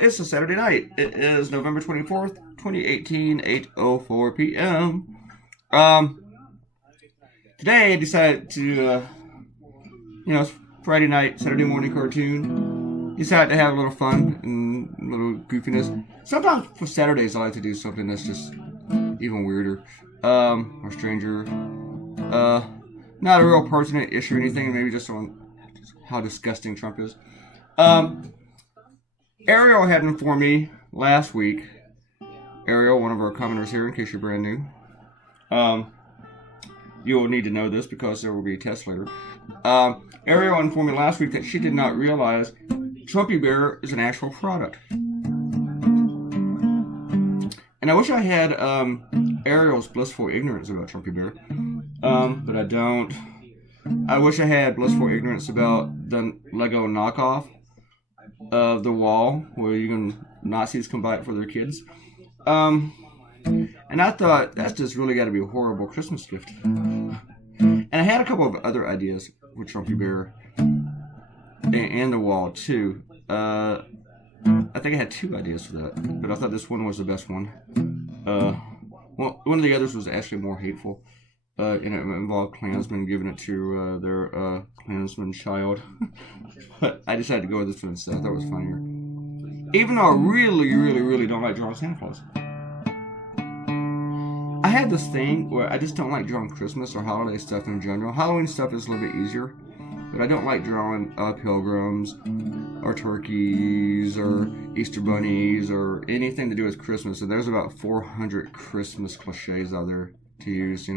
it's a Saturday night. It is November 24th, 2018, 8:04 p.m. Today I decided to, it's Friday night, Saturday morning cartoon. Decided to have a little fun and a little goofiness. Sometimes for Saturdays I like to do something that's just even weirder, or stranger. Not a real pertinent issue or anything, maybe just on how disgusting Trump is. Ariel had informed me last week. Ariel, one of our commenters here, in case you're brand new. You will need to know this because there will be a test later. Ariel informed me last week that she did not realize Trumpy Bear is an actual product. And I wish I had Ariel's blissful ignorance about Trumpy Bear, but I don't. I wish I had blissful ignorance about the Lego knockoff of the wall where Nazis can buy it for their kids. And I thought, that's just really got to be a horrible Christmas gift. And I had a couple of other ideas with Trumpy Bear and the wall too. I think I had two ideas for that, but I thought this one was the best one. Well, one of the others was actually more hateful, and it involved Klansmen giving it to their Klansman child. But I decided to go with this one instead. I thought it was funnier. Even though I really don't like drawing Santa Claus. I had this thing where I just don't like drawing Christmas or holiday stuff in general. Halloween stuff is a little bit easier, but I don't like drawing pilgrims or turkeys or Easter bunnies or anything to do with Christmas. And there's about 400 Christmas cliches out there to use,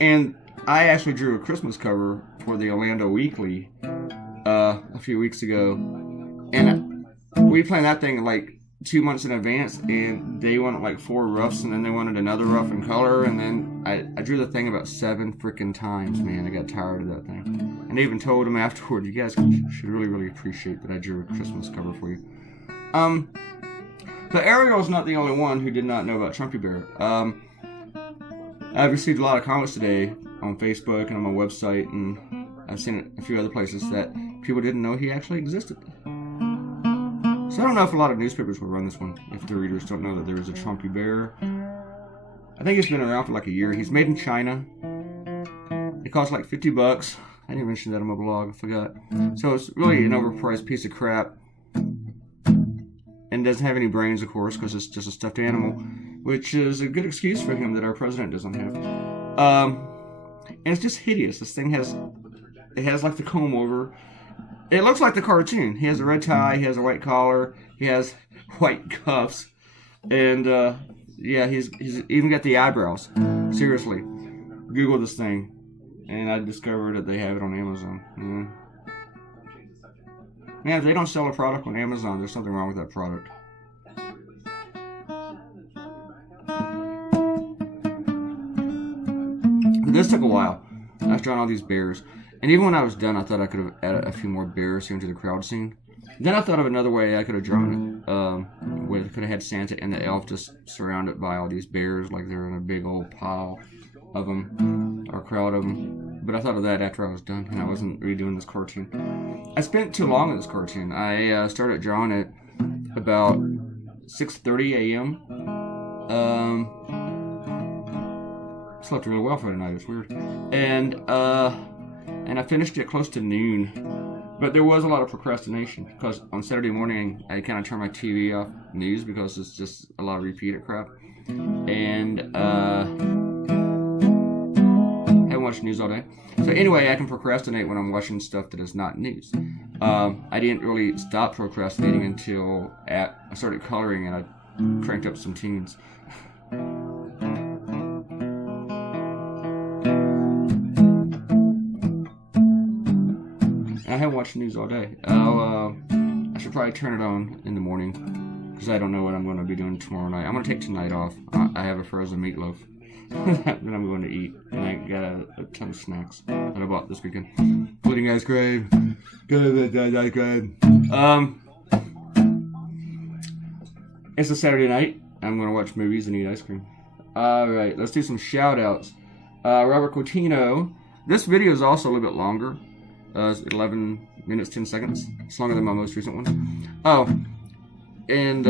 And I actually drew a Christmas cover for the Orlando Weekly a few weeks ago. And we planned that thing like 2 months in advance, and they wanted like 4 roughs, and then they wanted another rough in color, and then I drew the thing about 7 freaking times, man. I got tired of that thing. And I even told them afterward, you guys should really appreciate that I drew a Christmas cover for you. But Ariel's not the only one who did not know about Trumpy Bear. I've received a lot of comments today on Facebook and on my website, and I've seen it a few other places that people didn't know he actually existed. So I don't know if a lot of newspapers will run this one if the readers don't know that there is a Trumpy Bear. I think it's been around for like a year. He's made in China. It costs like $50. I didn't mention that on my blog. I forgot. So it's really an overpriced piece of crap. And doesn't have any brains, of course, because it's just a stuffed animal, which is a good excuse for him that our president doesn't have. And it's just hideous. This thing has like the comb over. It looks like the cartoon. He has a red tie, he has a white collar, he has white cuffs, and yeah, he's even got the eyebrows. Seriously, Google this thing, and I discovered that they have it on Amazon. Man, if they don't sell a product on Amazon, there's something wrong with that product. But this took a while. I was drawing all these bears. And even when I was done, I thought I could have added a few more bears here into the crowd scene. Then I thought of another way I could have drawn it. Where I could have had Santa and the elf just surrounded by all these bears like they're in a big old pile of them, or crowd of them. But I thought of that after I was done, and I wasn't redoing this cartoon. I spent too long on this cartoon. I started drawing it about 6:30 a.m. Slept really well for the night. It's weird. And I finished it close to noon. But there was a lot of procrastination because on Saturday morning I kind of turned my TV off news because it's just a lot of repeated crap. And haven't watched news all day. So anyway, I can procrastinate when I'm watching stuff that is not news. I didn't really stop procrastinating until I started coloring and I cranked up some tunes. I haven't watched the news all day. I should probably turn it on in the morning because I don't know what I'm going to be doing tomorrow night. I'm going to take tonight off. I have a frozen meatloaf that I'm going to eat, and I got a ton of snacks that I bought this weekend, including ice cream. Good ice cream. It's a Saturday night. I'm going to watch movies and eat ice cream. Alright, let's do some shout outs. Robert Coutinho. This video is also a little bit longer. It's 11 minutes, 10 seconds. It's longer than my most recent one. Oh, and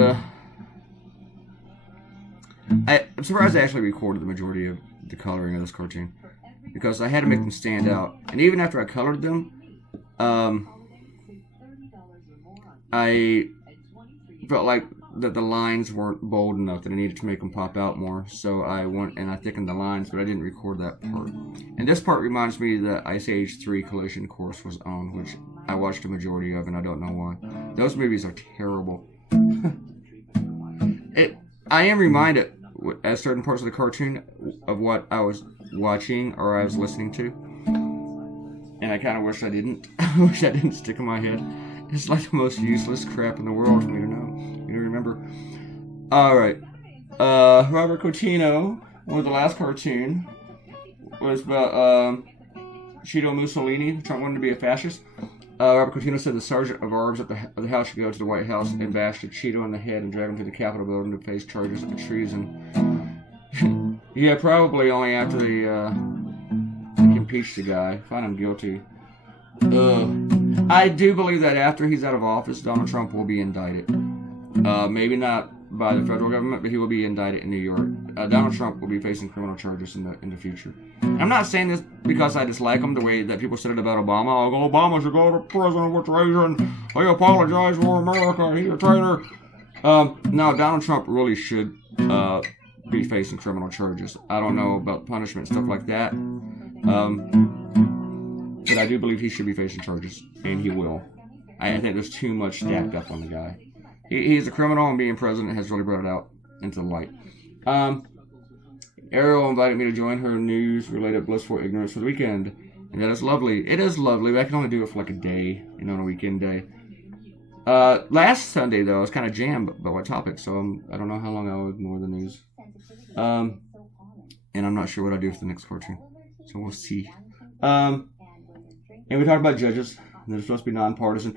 I'm surprised I actually recorded the majority of the coloring of this cartoon, because I had to make them stand out. And even after I colored them, I felt like that the lines weren't bold enough, that I needed to make them pop out more. So I went and I thickened the lines, but I didn't record that part. And this part reminds me that Ice Age 3 Collision Course was on, which I watched a majority of, and I don't know why. Those movies are terrible. I am reminded at certain parts of the cartoon of what I was watching or I was listening to. And I kind of wish I didn't. I wish that didn't stick in my head. It's like the most useless crap in the world for me to know. You remember? Alright. Robert Coutinho, one of the last cartoon, was about Cheeto Mussolini. Trump wanted to be a fascist. Robert Coutinho said the sergeant of arms of the House should go to the White House and bash a Cheeto in the head and drag him to the Capitol building to face charges of treason. Yeah, probably only after they impeach the guy, find him guilty. I do believe that after he's out of office, Donald Trump will be indicted. Maybe not by the federal government, but he will be indicted in New York. Donald Trump will be facing criminal charges in the future. I'm not saying this because I dislike him the way that people said it about Obama. I'll go, Obama should go to prison with treason. He apologized for America. He's a traitor. No, Donald Trump really should be facing criminal charges. I don't know about punishment, stuff like that. But I do believe he should be facing charges, and he will. I think there's too much stacked up on the guy. He's a criminal, and being president has really brought it out into the light. Ariel invited me to join her news-related blissful ignorance for the weekend, and that is lovely. It is lovely, but I can only do it for like a day, on a weekend day. Last Sunday, though, I was kind of jammed about what topic, so I don't know how long I'll ignore the news. And I'm not sure what I'll do for the next cartoon, so we'll see. And we talked about judges, and they're supposed to be nonpartisan.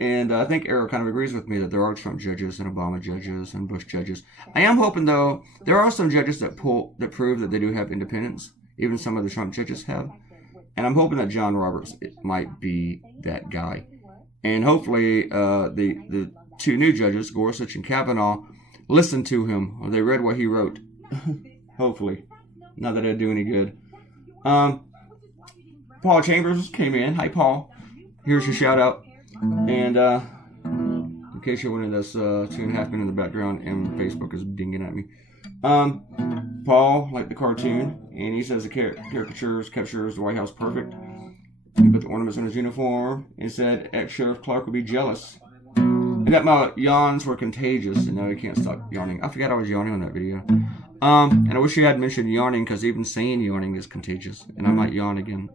And I think Ariel kind of agrees with me that there are Trump judges and Obama judges and Bush judges. I am hoping, though, there are some judges that prove that they do have independence. Even some of the Trump judges have. And I'm hoping that John Roberts might be that guy. And hopefully the two new judges, Gorsuch and Kavanaugh, listened to him, or they read what he wrote. Hopefully. Not that it'd do any good. Paul Chambers came in. Hi, Paul. Here's your shout out. And in case you're wondering, that's 2.5 minutes in the background, and Facebook is dinging at me. Paul liked the cartoon, and he says the caricatures captures the White House perfect. He put the ornaments on his uniform and said ex-Sheriff Clark would be jealous. And that my yawns were contagious, and now he can't stop yawning. I forgot I was yawning on that video. And I wish you had mentioned yawning, because even saying yawning is contagious, and I might yawn again.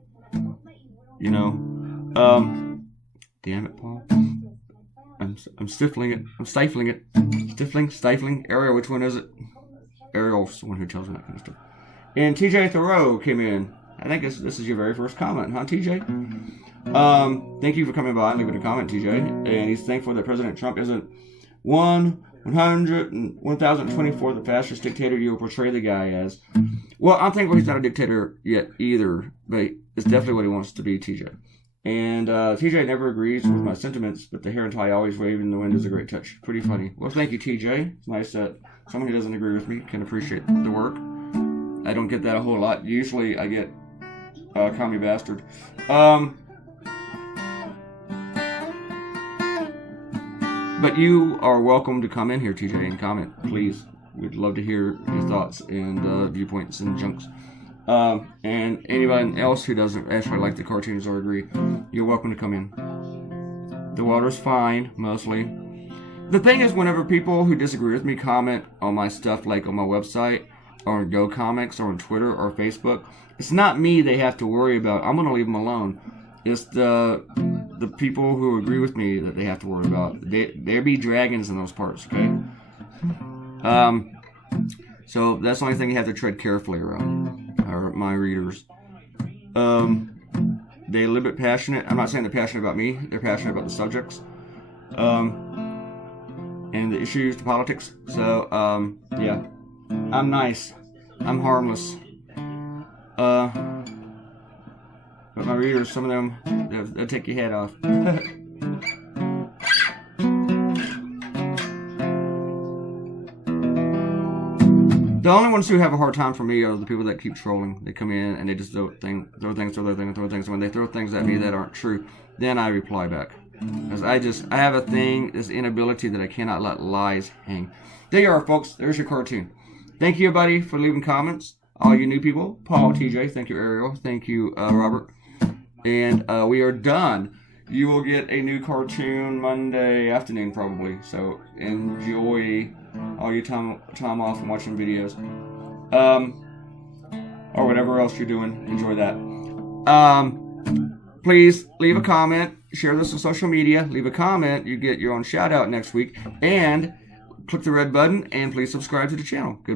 Damn it, Paul. I'm stifling it. I'm stifling it. Stifling. Ariel, which one is it? Ariel's the one who tells me that kind of stuff. And TJ Thoreau came in. I think this is your very first comment, huh, TJ? Thank you for coming by and leaving a comment, TJ. And he's thankful that President Trump isn't 1,024 the fastest dictator you will portray the guy as. Well, I'm thankful he's not a dictator yet either, but it's definitely what he wants to be, TJ. And TJ never agrees with my sentiments, but the hair and tie always wave in the wind is a great touch. Pretty funny. Well, thank you, TJ. It's nice that someone who doesn't agree with me can appreciate the work. I don't get that a whole lot. Usually I get commie bastard. But you are welcome to come in here, TJ, and comment, please. We'd love to hear your thoughts and viewpoints and junks. And anybody else who doesn't actually like the cartoons or agree, you're welcome to come in. The water's fine, mostly. The thing is, whenever people who disagree with me comment on my stuff, like on my website, or on Go Comics, or on Twitter, or Facebook, it's not me they have to worry about. I'm going to leave them alone. It's the people who agree with me that they have to worry about. There be dragons in those parts, okay? So that's the only thing you have to tread carefully around, or my readers. They a little bit passionate. I'm not saying they're passionate about me. They're passionate about the subjects, and the issues, the politics. So, yeah. I'm nice. I'm harmless. But my readers, some of them, they'll take your head off. The only ones who have a hard time for me are the people that keep trolling. They come in and they just throw things. And when they throw things at me that aren't true, then I reply back. Because I have a thing, this inability that I cannot let lies hang. There you are, folks. There's your cartoon. Thank you, everybody, for leaving comments. All you new people. Paul, TJ, thank you, Ariel. Thank you, Robert. And we are done. You will get a new cartoon Monday afternoon, probably. So enjoy all your time off and watching videos. Or whatever else you're doing. Enjoy that. Please leave a comment. Share this on social media. Leave a comment. You get your own shout out next week. And click the red button. And please subscribe to the channel. Good.